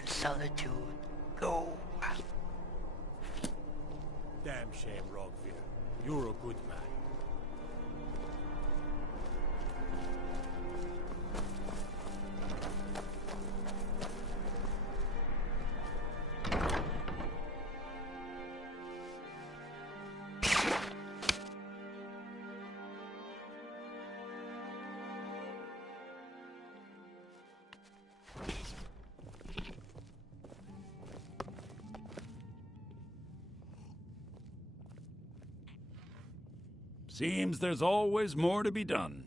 in solitude. Go. Damn shame, Rogvir. You're a good man. Seems there's always more to be done.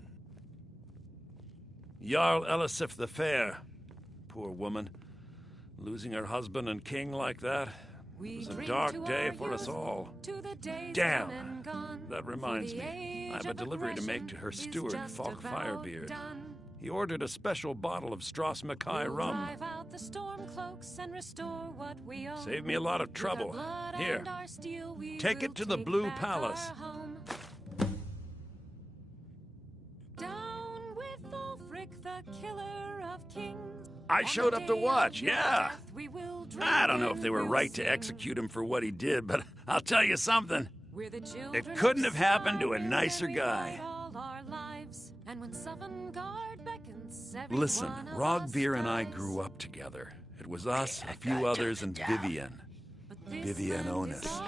Jarl Elisif the Fair. Poor woman. Losing her husband and king like that was a dark day for us all. Damn! That reminds me. I have a delivery to make to her steward, Falk Firebeard. He ordered a special bottle of Strass Mackay rum. Saved me a lot of trouble. Here, take it to the Blue Palace. I showed up to watch, yeah. I don't know if they were right to execute him for what he did, but I'll tell you something. It couldn't have happened to a nicer guy. Listen, Rogvir and I grew up together. It was us, a few others, and Vivienne. Vivienne Onus.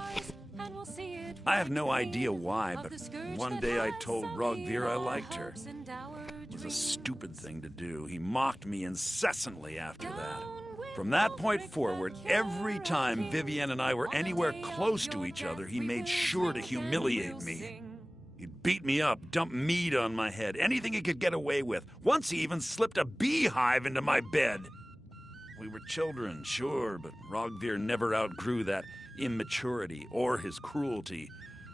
I have no idea why, but one day I told Rogvir I liked her. It was a stupid thing to do. He mocked me incessantly after that. From that point forward, every time Vivienne and I were anywhere close to each other, he made sure to humiliate me. He'd beat me up, dump meat on my head, anything he could get away with. Once he even slipped a beehive into my bed. We were children, sure, but Rogvir never outgrew that immaturity or his cruelty.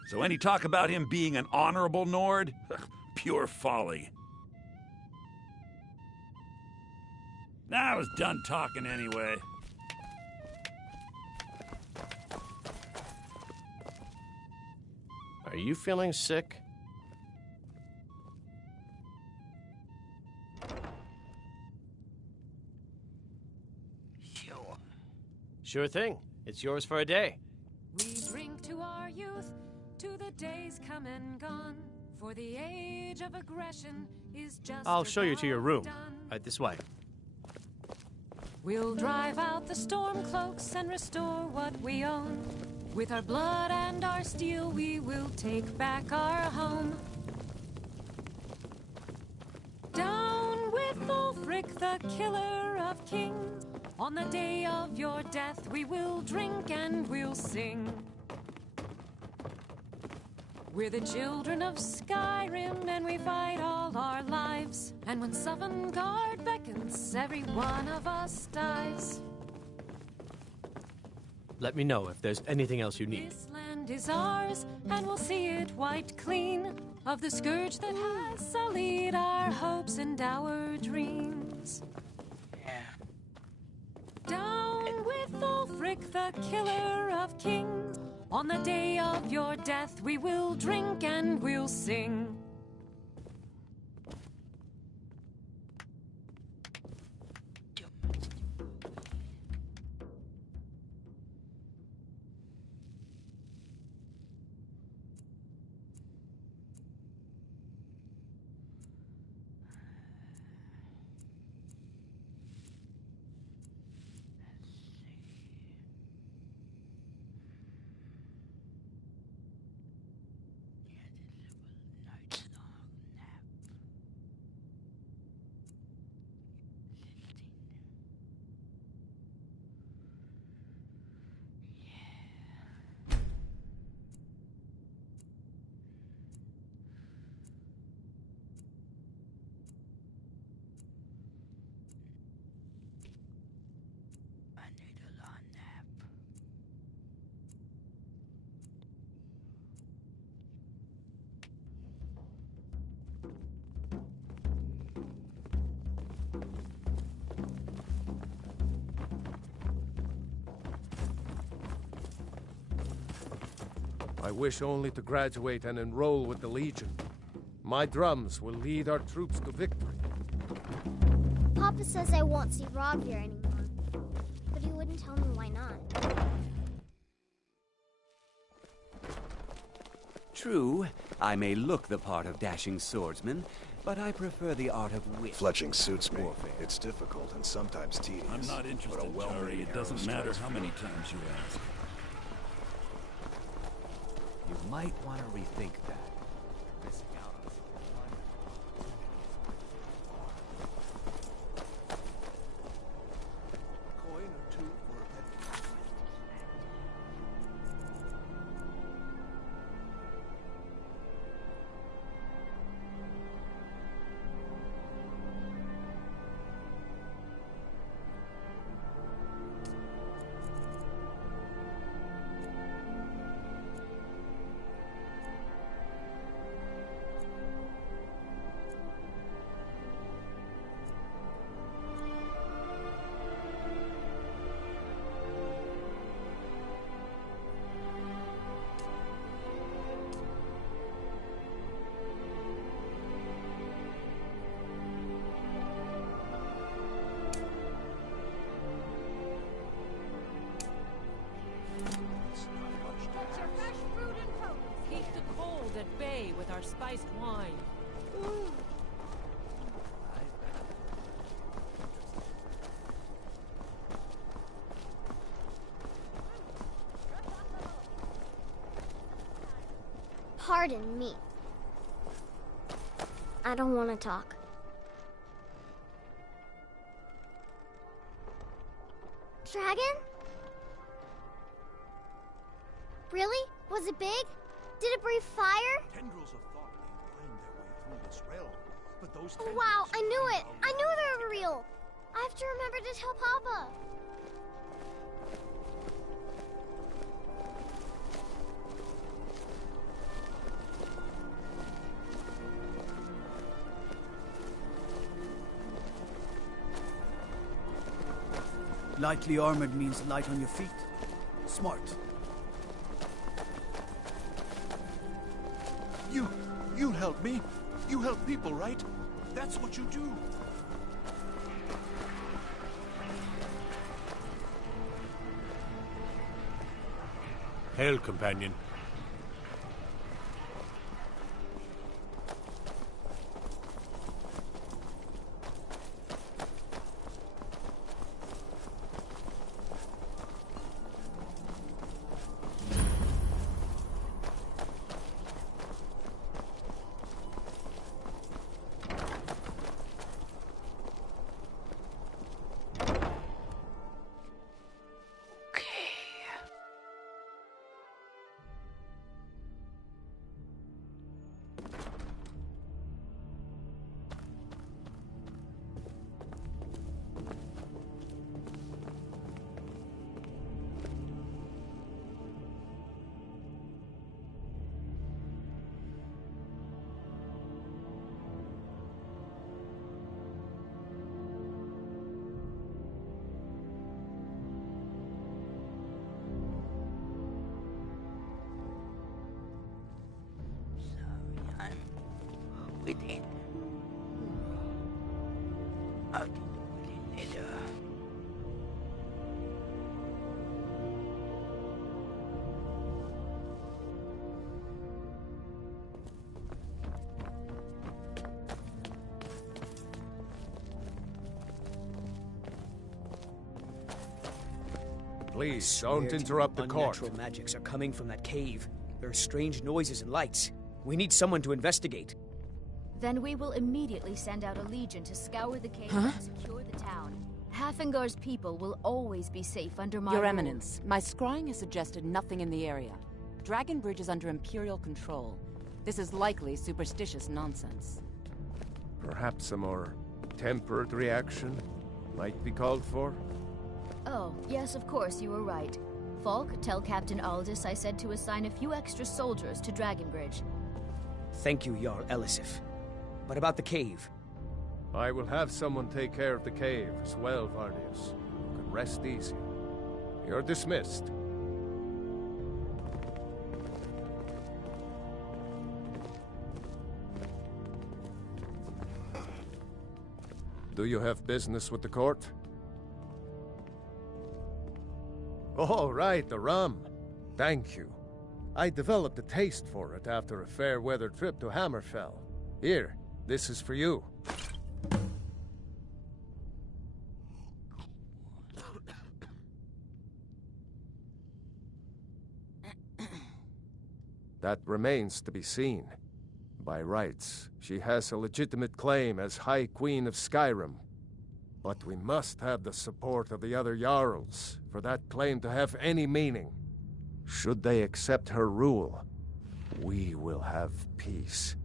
So any talk about him being an honorable Nord? Pure folly. I was done talking anyway. Are you feeling sick? Sure. Sure thing. It's yours for a day. We drink to our youth, to the days come and gone. For the age of aggression is just I'll show you to your room. done. Right this way. We'll drive out the storm cloaks and restore what we own. With our blood and our steel, we will take back our home. Down with Ulfric, the killer of kings. On the day of your death, we will drink and we'll sing. We're the children of Skyrim, and we fight all our lives. And when Sovngarde beckons, every one of us dies. Let me know if there's anything else you need. This land is ours, and we'll see it wiped clean of the scourge that has sullied our hopes and our dreams. Down with Ulfric, the killer of kings. On the day of your death, we will drink and we'll sing. I wish only to graduate and enroll with the Legion. My drums will lead our troops to victory. Papa says I won't see Rogvir anymore. didn't tell me why not. True, I may look the part of dashing swordsman, but I prefer the art of wit. Fletching suits me. Warfare. It's difficult and sometimes tedious. I'm not interested, but a well-made Charlie. It arrow doesn't matter strikes how many times you ask. You might want to rethink that. Missing out on coin or two for a pet. Keep the cold at bay with our spiced wine. Pardon me. I don't want to talk. Dragon? Really? Was it big? Did it breathe fire? Tendrils of thought may wind their way through this realm, but those Oh, tendrils wow, I knew it! are I knew they were real! I have to remember to tell Papa. Lightly armored means light on your feet. Smart. You help me. You help people, right? That's what you do. Hail, companion. Within. Out within. Please, don't interrupt the court. Unnatural magics are coming from that cave. There are strange noises and lights. We need someone to investigate. Then we will immediately send out a legion to scour the cave and secure the town. Hafengar's people will always be safe under my Your rule. Eminence, my scrying has suggested nothing in the area. Dragon Bridge is under Imperial control. This is likely superstitious nonsense. Perhaps a more tempered reaction might be called for? Oh, yes, of course, you were right. Falk, tell Captain Aldous I said to assign a few extra soldiers to Dragonbridge. Thank you, Jarl Elisif. But about the cave? I will have someone take care of the cave as well, Varnius. You can rest easy. You're dismissed. Do you have business with the court? Oh, right, the rum. Thank you. I developed a taste for it after a fair weather trip to Hammerfell. Here, this is for you. That remains to be seen. By rights, she has a legitimate claim as High Queen of Skyrim. But we must have the support of the other Jarls for that claim to have any meaning. Should they accept her rule, we will have peace.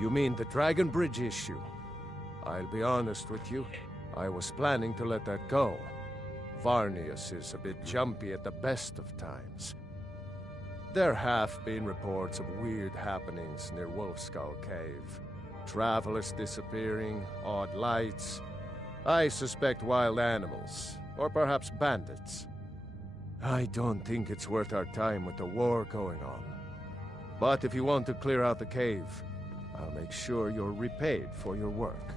You mean the Dragon Bridge issue? I'll be honest with you, I was planning to let that go. Varnius is a bit jumpy at the best of times. There have been reports of weird happenings near Wolfskull Cave. Travelers disappearing, odd lights. I suspect wild animals, or perhaps bandits. I don't think it's worth our time with the war going on. But if you want to clear out the cave, I'll make sure you're repaid for your work.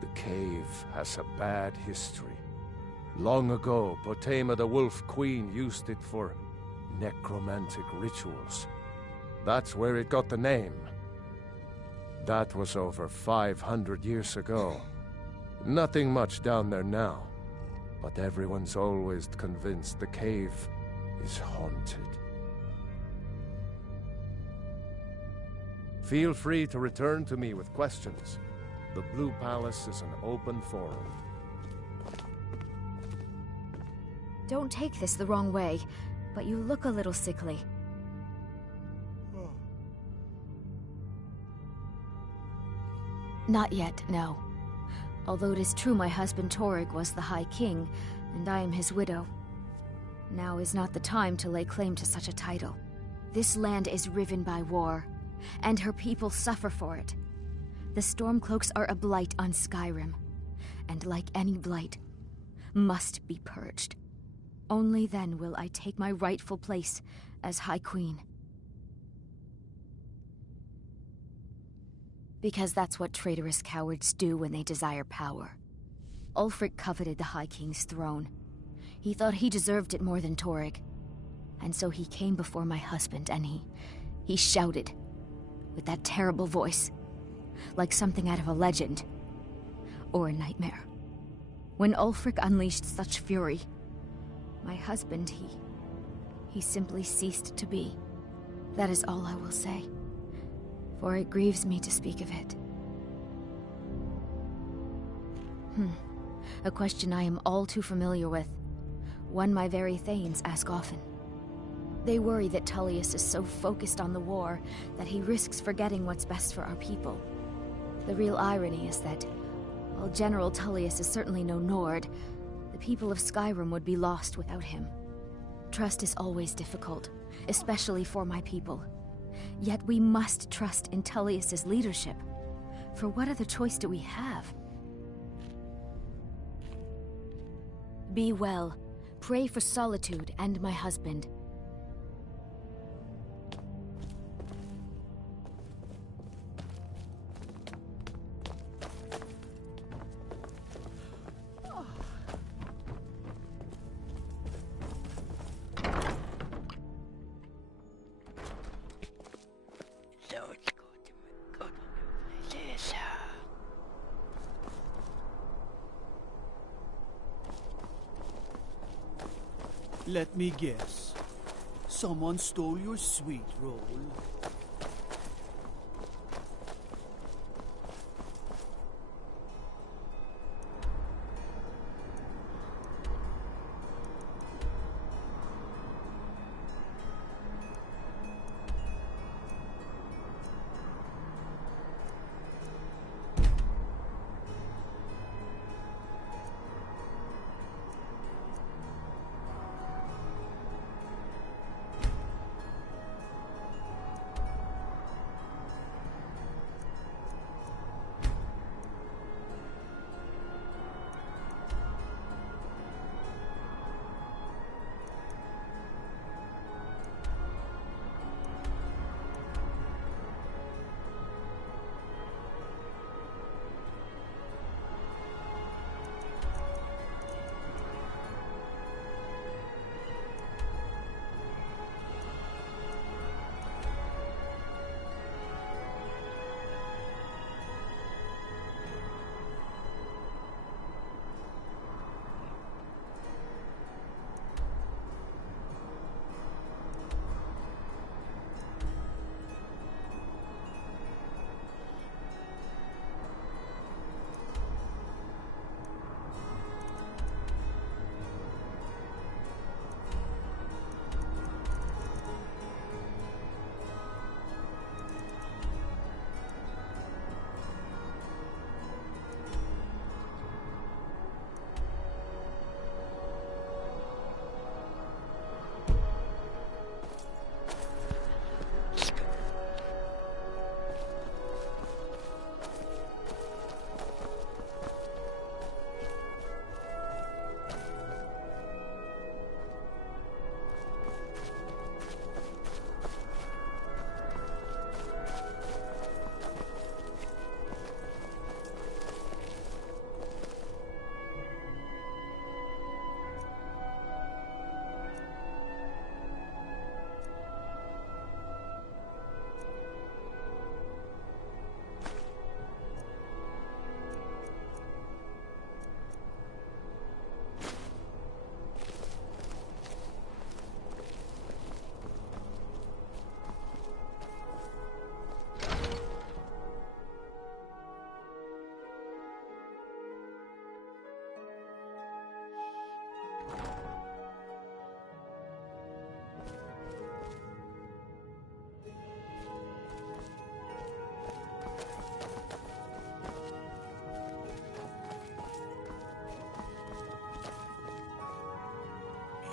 The cave has a bad history. Long ago, Potema the Wolf Queen used it for necromantic rituals. That's where it got the name. That was over 500 years ago. Nothing much down there now, but everyone's always convinced the cave is haunted. Feel free to return to me with questions. The Blue Palace is an open forum. Don't take this the wrong way, but you look a little sickly. Not yet, no. Although it is true my husband Torrig was the High King, and I am his widow. Now is not the time to lay claim to such a title. This land is riven by war, and her people suffer for it. The Stormcloaks are a blight on Skyrim, and like any blight, must be purged. Only then will I take my rightful place as High Queen. Because that's what traitorous cowards do when they desire power. Ulfric coveted the High King's throne. He thought he deserved it more than Torrig. And so he came before my husband and he shouted with that terrible voice, like something out of a legend or a nightmare. When Ulfric unleashed such fury, my husband, he simply ceased to be. That is all I will say, for it grieves me to speak of it. A question I am all too familiar with. One my very Thanes ask often. They worry that Tullius is so focused on the war that he risks forgetting what's best for our people. The real irony is that, while General Tullius is certainly no Nord, the people of Skyrim would be lost without him. Trust is always difficult, especially for my people. Yet we must trust in Tullius's leadership. For what other choice do we have? Be well. Pray for Solitude and my husband. Let me guess. Someone stole your sweet roll.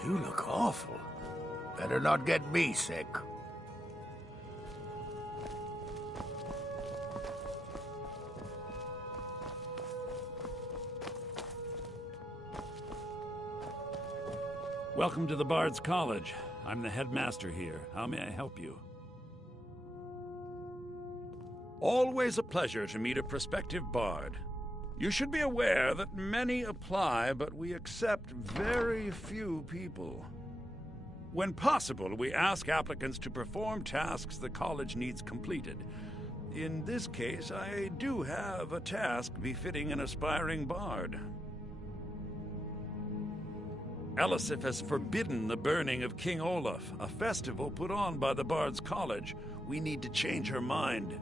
You look awful. Better not get me sick. Welcome to the Bard's College. I'm the headmaster here. How may I help you? Always a pleasure to meet a prospective bard. You should be aware that many apply, but we accept very few people. When possible, we ask applicants to perform tasks the college needs completed. In this case, I do have a task befitting an aspiring bard. Elisif has forbidden the burning of King Olaf, a festival put on by the Bard's College. We need to change her mind.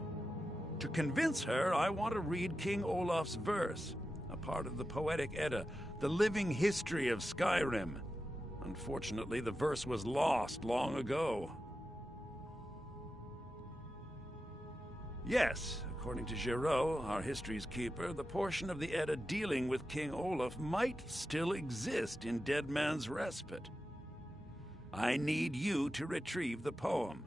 To convince her, I want to read King Olaf's verse, a part of the Poetic Edda, the living history of Skyrim. Unfortunately, the verse was lost long ago. Yes, according to Giraud, our history's keeper, the portion of the Edda dealing with King Olaf might still exist in Dead Man's Respite. I need you to retrieve the poem.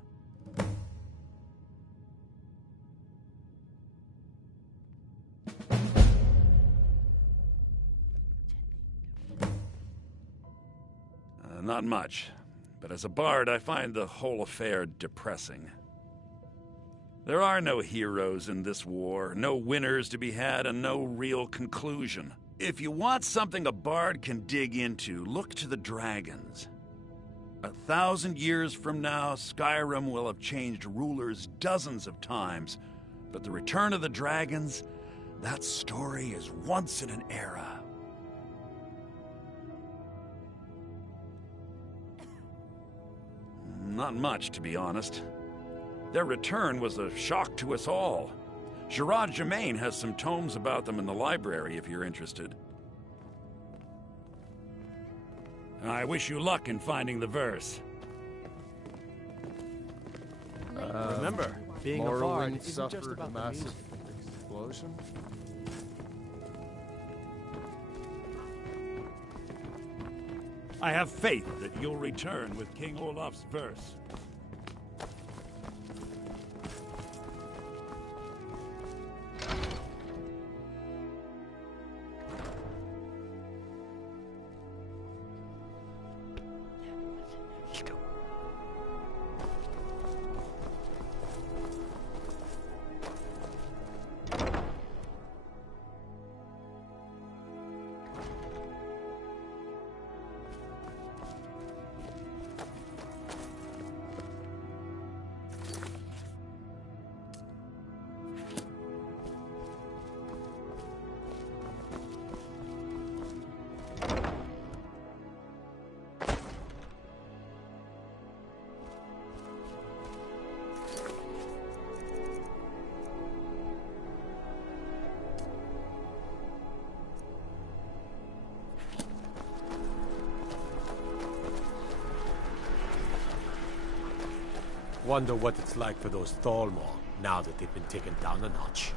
Not much, but as a bard, I find the whole affair depressing. There are no heroes in this war, no winners to be had, and no real conclusion. If you want something a bard can dig into, look to the dragons. 1,000 years from now, Skyrim will have changed rulers dozens of times, but the return of the dragons, that story is once in an era. Not much, to be honest. Their return was a shock to us all. Gerard Germain has some tomes about them in the library, if you're interested. I wish you luck in finding the verse. Remember, being a bard Morrowind isn't just suffered a about the massive music. explosion. I have faith that you'll return with King Olaf's verse. Wonder what it's like for those Thalmor, now that they've been taken down a notch.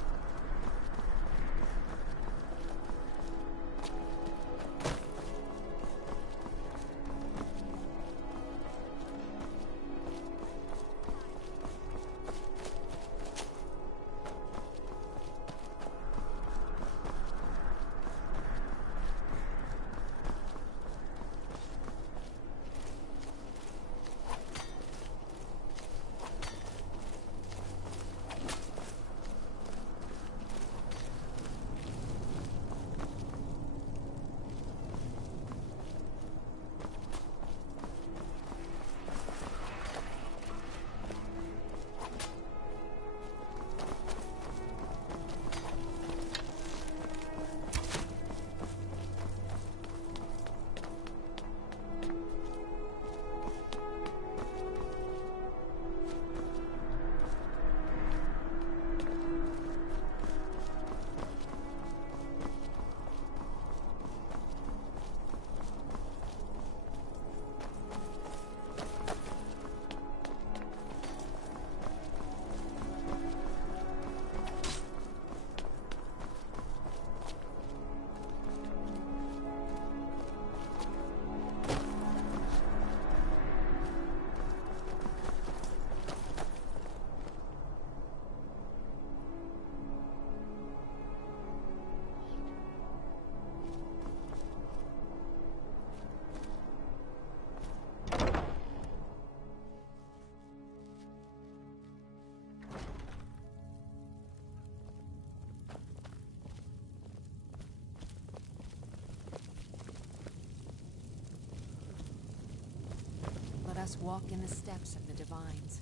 us walk in the steps of the divines.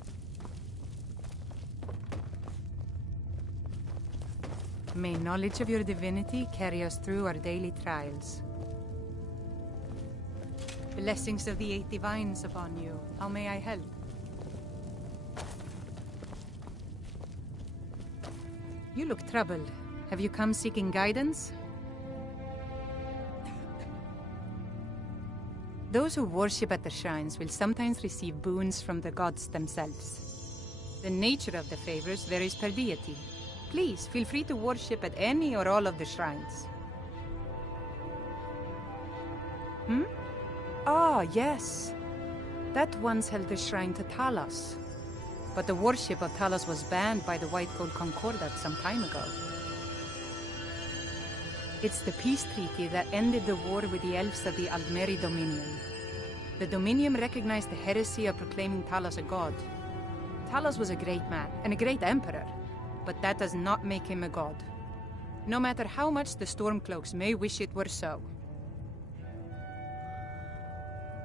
May knowledge of your divinity carry us through our daily trials. Blessings of the 8 divines upon you. How may I help? You look troubled. Have you come seeking guidance? Those who worship at the shrines will sometimes receive boons from the gods themselves. The nature of the favors varies per deity. Please, feel free to worship at any or all of the shrines. Ah, yes. That once held the shrine to Talos. But the worship of Talos was banned by the White Gold Concordat some time ago. It's the peace treaty that ended the war with the elves of the Aldmeri Dominion. The Dominion recognized the heresy of proclaiming Talos a god. Talos was a great man, and a great emperor, but that does not make him a god. No matter how much the Stormcloaks may wish it were so.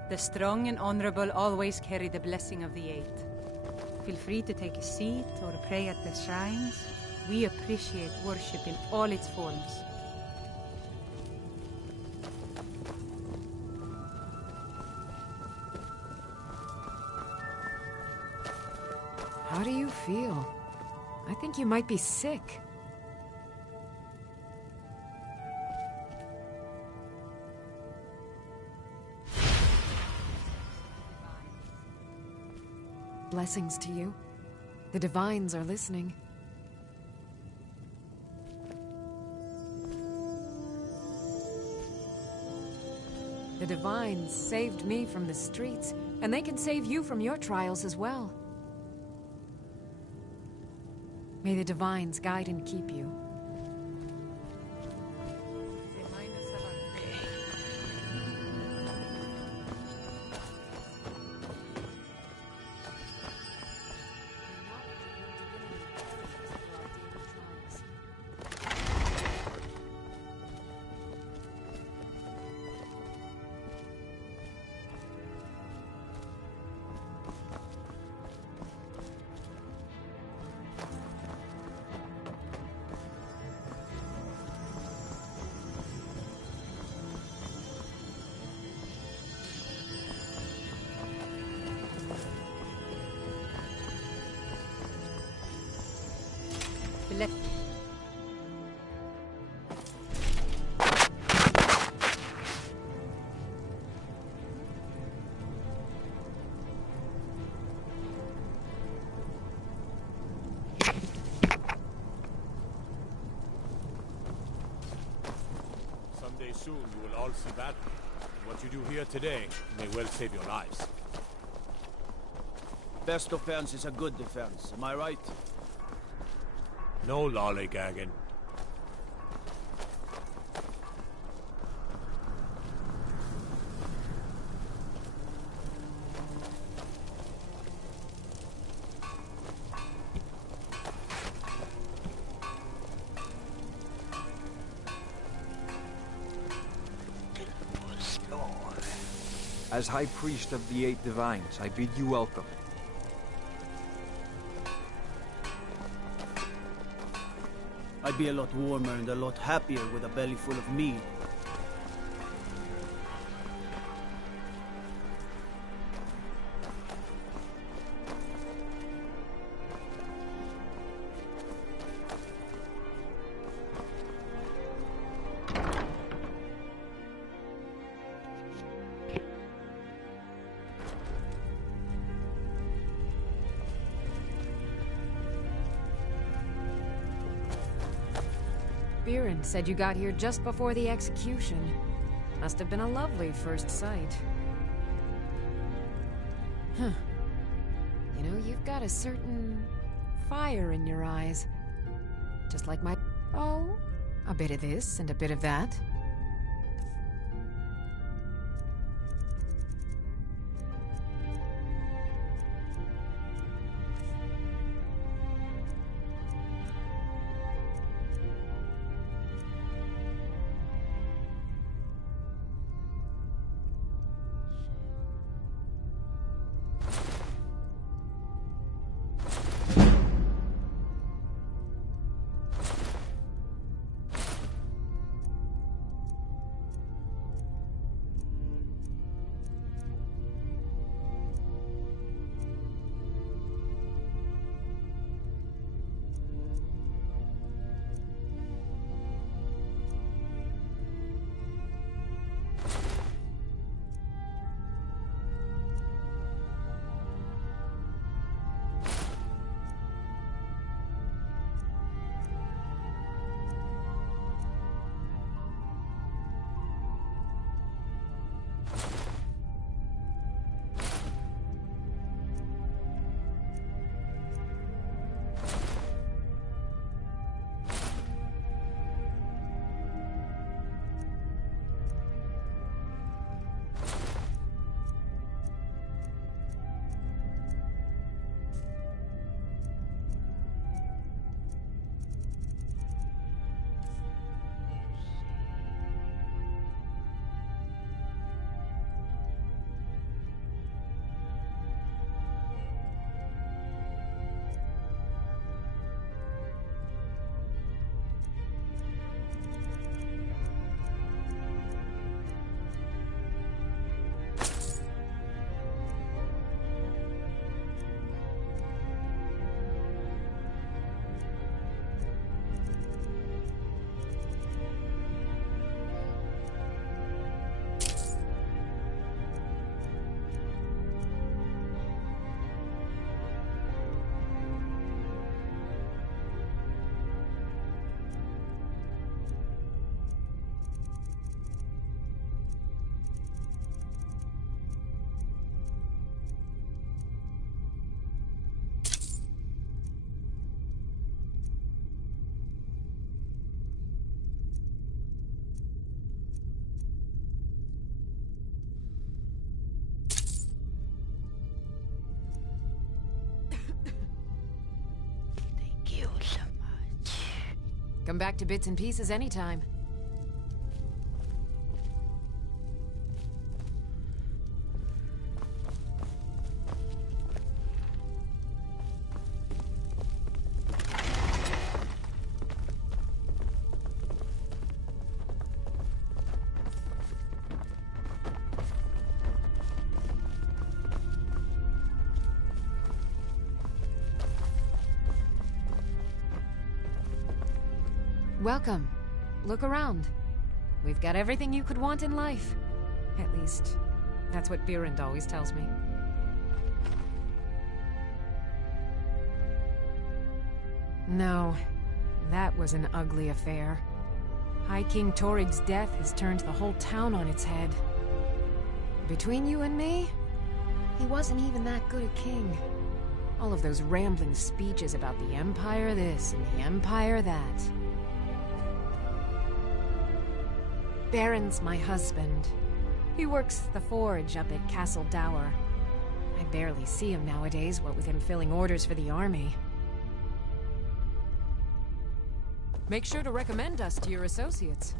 The strong and honorable always carry the blessing of the 8. Feel free to take a seat or pray at the shrines. We appreciate worship in all its forms. How do you feel? I think you might be sick. Blessings to you. The divines are listening. The divines saved me from the streets, and they can save you from your trials as well. May the divines guide and keep you. Someday soon you will all see battle. And what you do here today may well save your lives. Best defense is a good defense, am I right? No lollygagging. As High Priest of the 8 Divines, I bid you welcome. I'd be a lot warmer and a lot happier with a belly full of mead. Biren said you got here just before the execution. Must have been a lovely first sight. Huh. You know, you've got a certain fire in your eyes. Just like my... Oh, a bit of this and a bit of that. Come back to bits and pieces anytime. Welcome. Look around. We've got everything you could want in life. At least, that's what Birand always tells me. No, that was an ugly affair. High King Torig's death has turned the whole town on its head. Between you and me, he wasn't even that good a king. All of those rambling speeches about the Empire this and the Empire that. Baron's my husband. He works the forge up at Castle Dower. I barely see him nowadays, what with him filling orders for the army. Make sure to recommend us to your associates.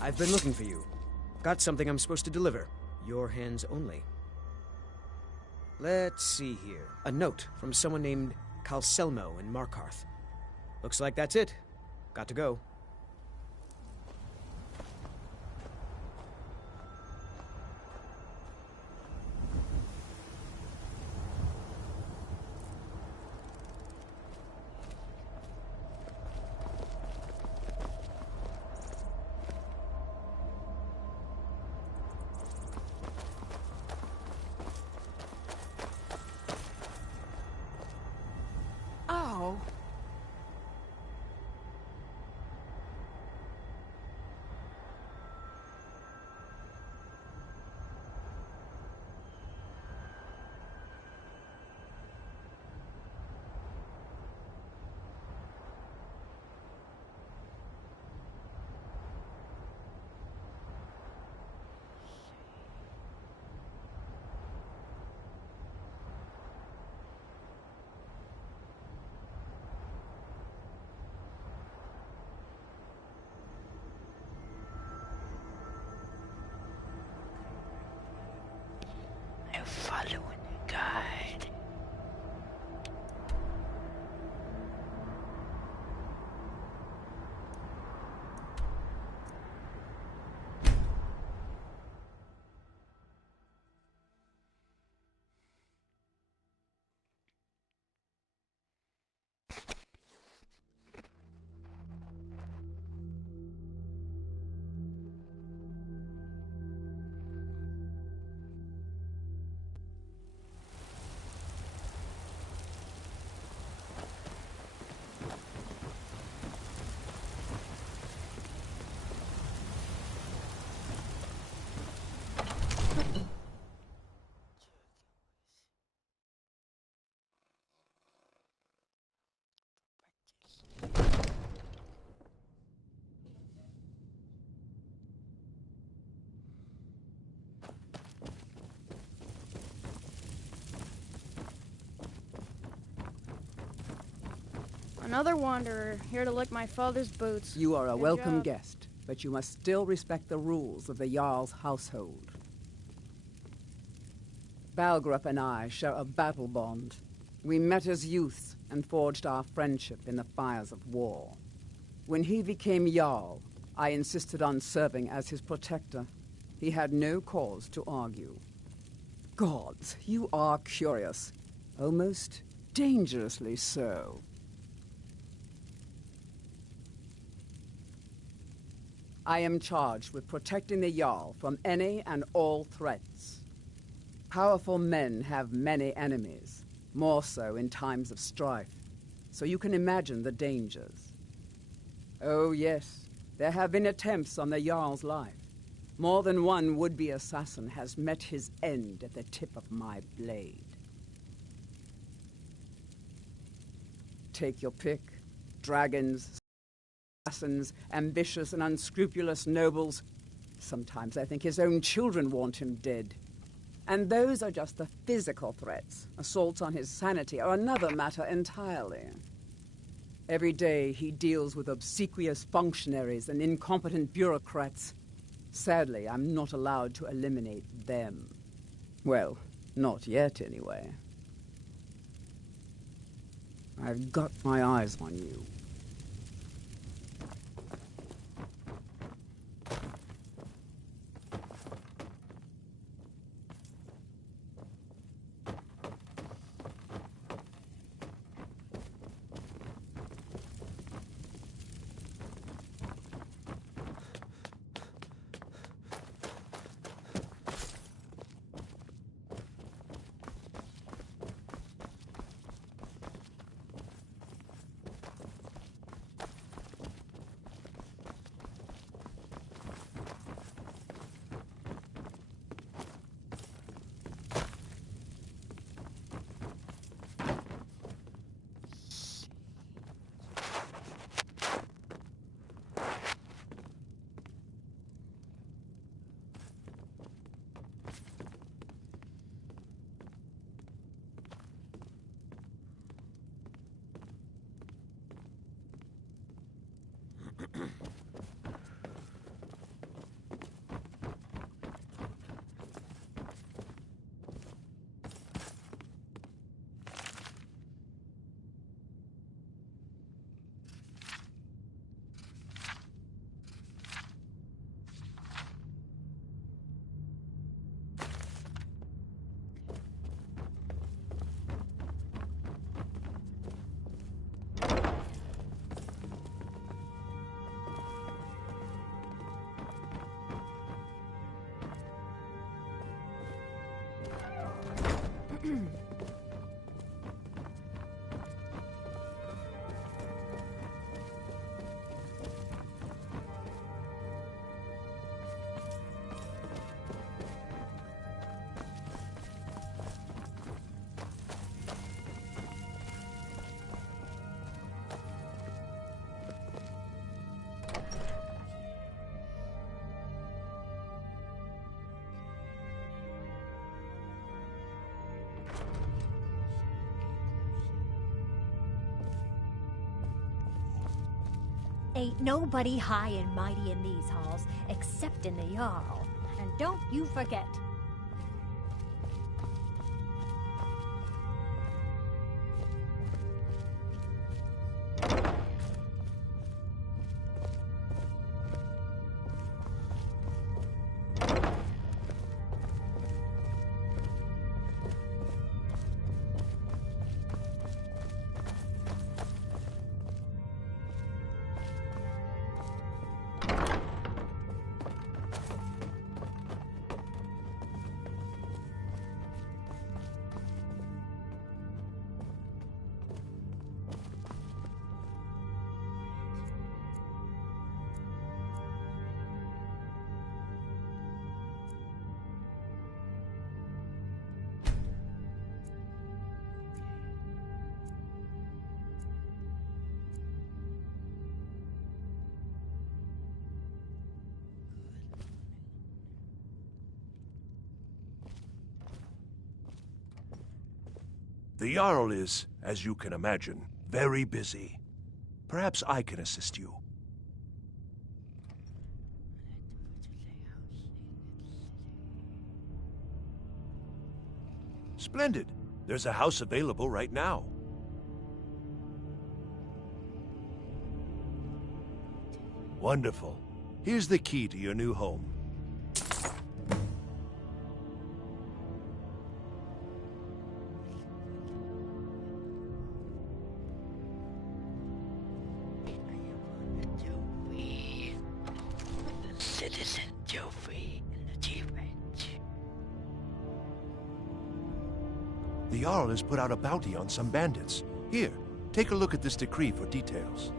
I've been looking for you. Got something I'm supposed to deliver. Your hands only. Let's see here. A note from someone named Calselmo in Markarth. Looks like that's it. Got to go. Following a guide. Another wanderer, here to lick my father's boots. You are a Good welcome job. guest, but you must still respect the rules of the Jarl's household. Balgrup and I share a battle bond. We met as youths and forged our friendship in the fires of war. When he became Jarl, I insisted on serving as his protector. He had no cause to argue. Gods, you are curious. Almost dangerously so. I am charged with protecting the Jarl from any and all threats. Powerful men have many enemies, more so in times of strife, so you can imagine the dangers. Oh yes, there have been attempts on the Jarl's life. More than one would-be assassin has met his end at the tip of my blade. Take your pick. Dragons, assassins, ambitious and unscrupulous nobles. Sometimes I think his own children want him dead. And those are just the physical threats. Assaults on his sanity are another matter entirely. Every day he deals with obsequious functionaries and incompetent bureaucrats. Sadly, I'm not allowed to eliminate them. Well, not yet anyway. I've got my eyes on you. Ain't nobody high and mighty in these halls, except in the Jarl. And don't you forget. The Jarl is, as you can imagine, very busy. Perhaps I can assist you. Splendid. There's a house available right now. Wonderful. Here's the key to your new home. Citizen Joffrey in the T-Ranch. The Jarl has put out a bounty on some bandits. Here, take a look at this decree for details.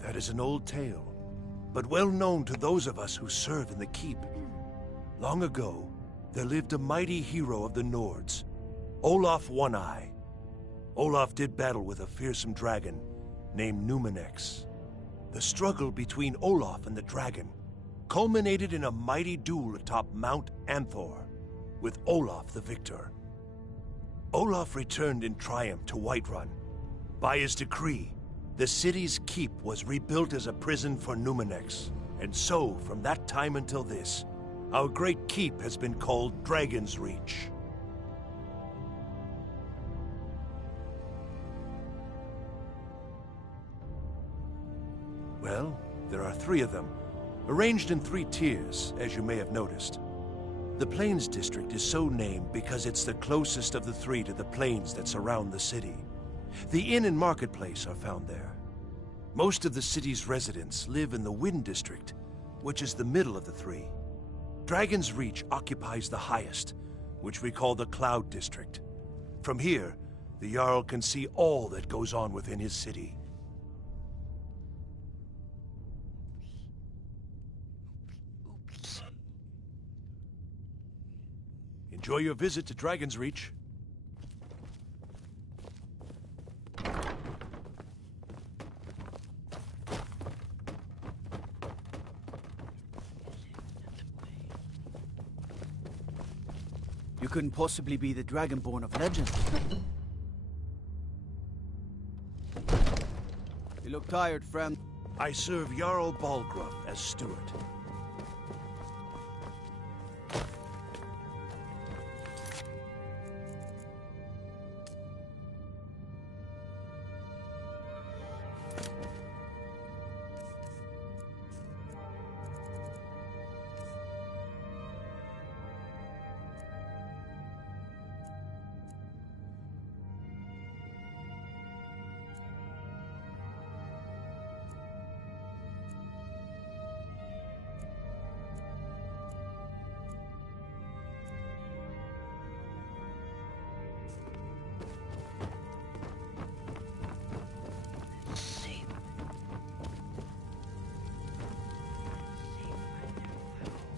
That is an old tale, but well known to those of us who serve in the keep. Long ago, there lived a mighty hero of the Nords, Olaf One-Eye. Olaf did battle with a fearsome dragon named Numenex. The struggle between Olaf and the dragon culminated in a mighty duel atop Mount Anthor, with Olaf the victor. Olaf returned in triumph to Whiterun. By his decree, the city's keep was rebuilt as a prison for Numenex. And so, from that time until this, our great keep has been called Dragon's Reach. Well, there are 3 of them, arranged in 3 tiers, as you may have noticed. The Plains District is so named because it's the closest of the 3 to the plains that surround the city. The inn and marketplace are found there. Most of the city's residents live in the Wind District, which is the middle of the 3. Dragon's Reach occupies the highest, which we call the Cloud District. From here, the Jarl can see all that goes on within his city. Enjoy your visit to Dragon's Reach. You couldn't possibly be the Dragonborn of legend. You look tired, friend. I serve Jarl Balgruuf as steward.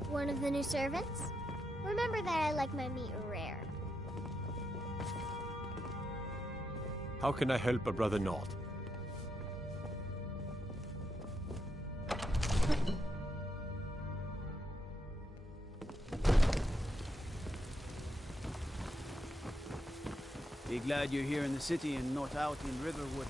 One of the new servants? Remember that I like my meat rare. How can I help a brother Nord? Be glad you're here in the city and not out in Riverwood.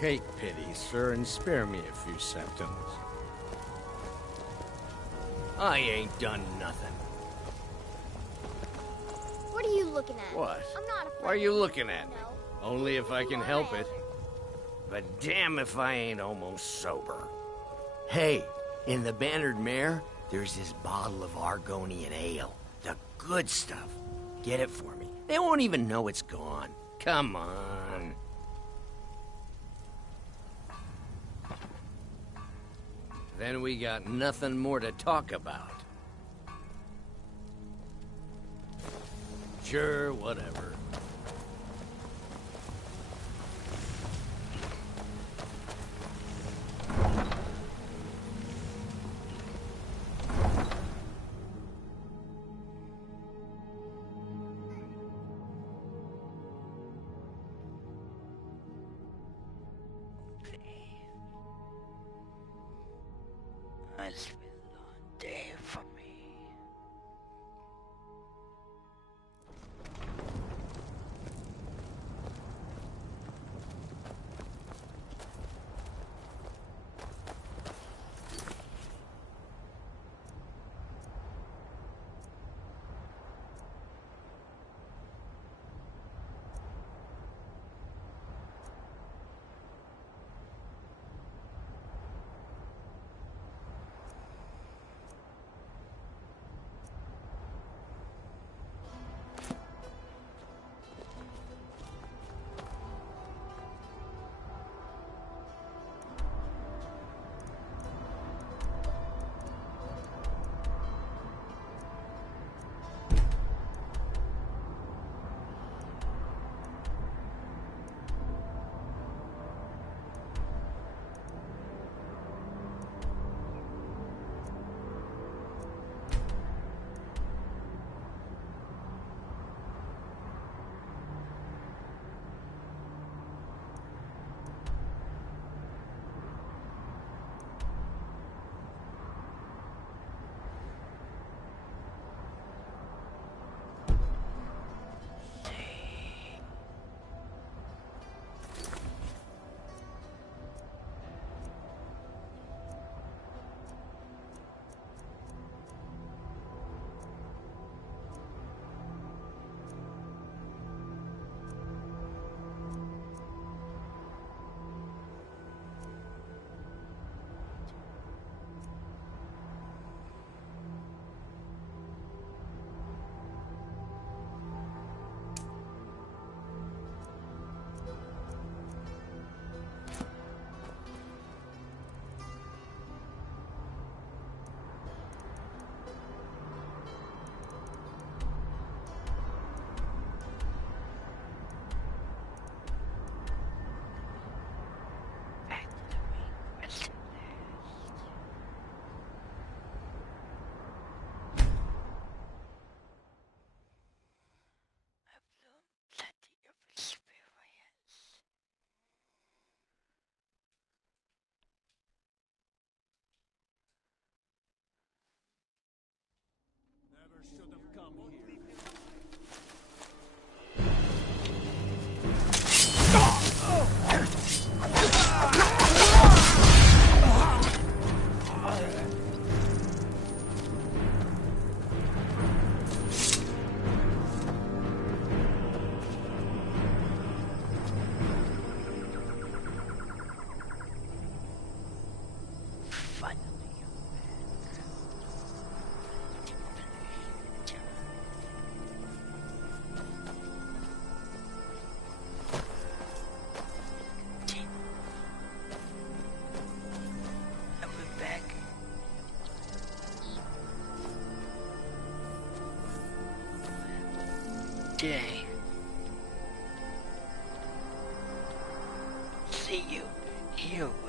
Take pity, sir, and spare me a few septims. I ain't done nothing. What are you looking at? What? I'm not afraid. Why are you looking at me? No. Only if I can help it. But damn if I ain't almost sober. Hey, in the Bannered Mare, there's this bottle of Argonian ale. The good stuff. Get it for me. They won't even know it's gone. Come on. Then we got nothing more to talk about. Sure, whatever. It's been a long day for me. Should have come here. Day. See you here.